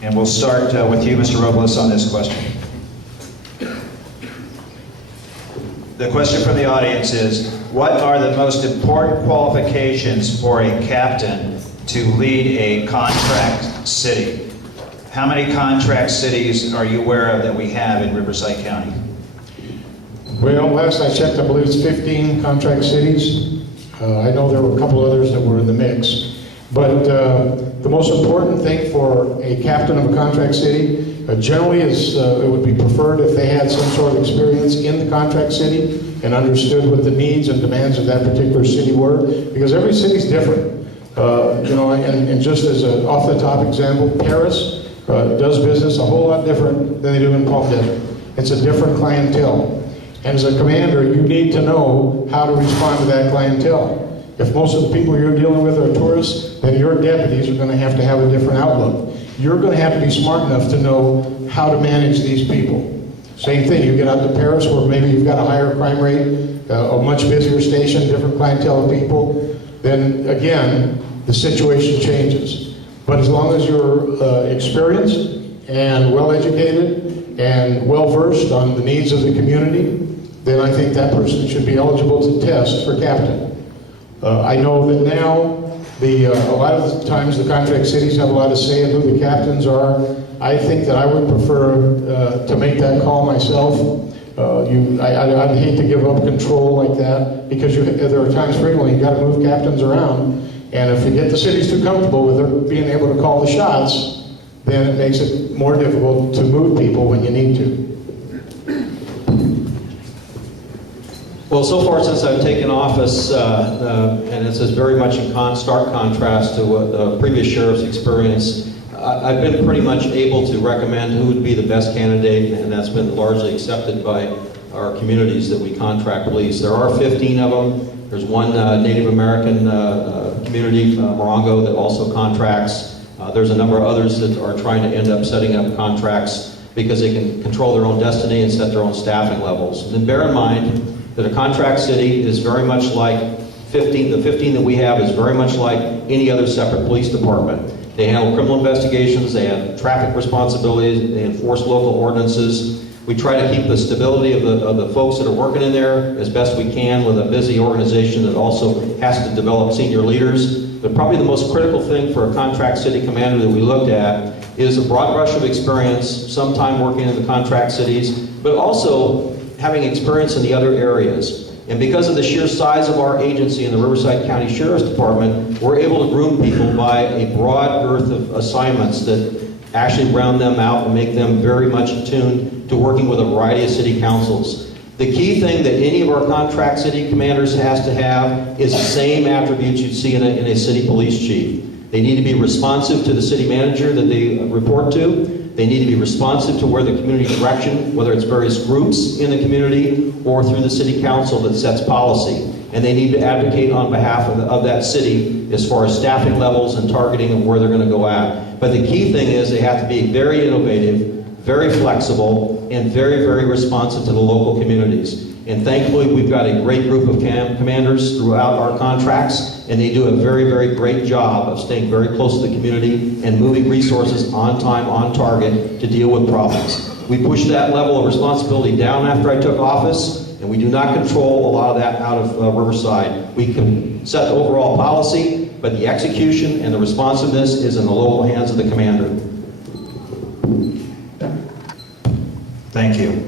And we'll start with you, Mr. Robles, on this question. The question from the audience is, what are the most important qualifications for a captain to lead a contract city? How many contract cities are you aware of that we have in Riverside County? Well, last I checked, I believe it's 15 contract cities. I know there were a couple others that were in the mix. But the most important thing for a captain of a contract city generally is it would be preferred if they had some sort of experience in the contract city and understood what the needs and demands of that particular city were, because every city's different. And just as an off-the-top example, Paris does business a whole lot different than they do in Palm Desert. It's a different clientele. And as a commander, you need to know how to respond to that clientele. If most of the people you're dealing with are tourists, then your deputies are going to have a different outlook. You're going to have to be smart enough to know how to manage these people. Same thing, you get out to Paris where maybe you've got a higher crime rate, a much busier station, different clientele of people, then again, the situation changes. But as long as you're experienced and well-educated and well-versed on the needs of the community, then I think that person should be eligible to test for captain. I know that now, a lot of the times the contract cities have a lot of say in who the captains are. I think that I would prefer to make that call myself. I'd hate to give up control like that, because there are times frequently you've got to move captains around, and if you get the cities too comfortable with them being able to call the shots, then it makes it more difficult to move people when you need to. Well, so far since I've taken office, and this is very much in stark contrast to what the previous sheriff's experience, I've been pretty much able to recommend who would be the best candidate, and that's been largely accepted by our communities that we contract police. There are 15 of them. There's one Native American community, Morongo, that also contracts. There's a number of others that are trying to end up setting up contracts because they can control their own destiny and set their own staffing levels. And bear in mind that a contract city is very much like the 15 that we have is very much like any other separate police department. They handle criminal investigations, they have traffic responsibilities, they enforce local ordinances. We try to keep the stability of the folks that are working in there as best we can with a busy organization that also has to develop senior leaders. But probably the most critical thing for a contract city commander that we looked at is a broad brush of experience, some time working in the contract cities, but also having experience in the other areas. And because of the sheer size of our agency in the Riverside County Sheriff's Department, we're able to groom people by a broad girth of assignments that actually round them out and make them very much attuned to working with a variety of city councils. The key thing that any of our contract city commanders has to have is the same attributes you'd see in a city police chief. They need to be responsive to the city manager that they report to. They need to be responsive to where the community direction, whether it's various groups in the community or through the city council that sets policy. And they need to advocate on behalf of that city as far as staffing levels and targeting of where they're going to go at. But the key thing is they have to be very innovative, very flexible, and very, very responsive to the local communities. And thankfully, we've got a great group of commanders throughout our contracts, and they do a very, very great job of staying very close to the community and moving resources on time, on target to deal with problems. We pushed that level of responsibility down after I took office, and we do not control a lot of that out of Riverside. We can set overall policy, but the execution and the responsiveness is in the local hands of the commander. Thank you.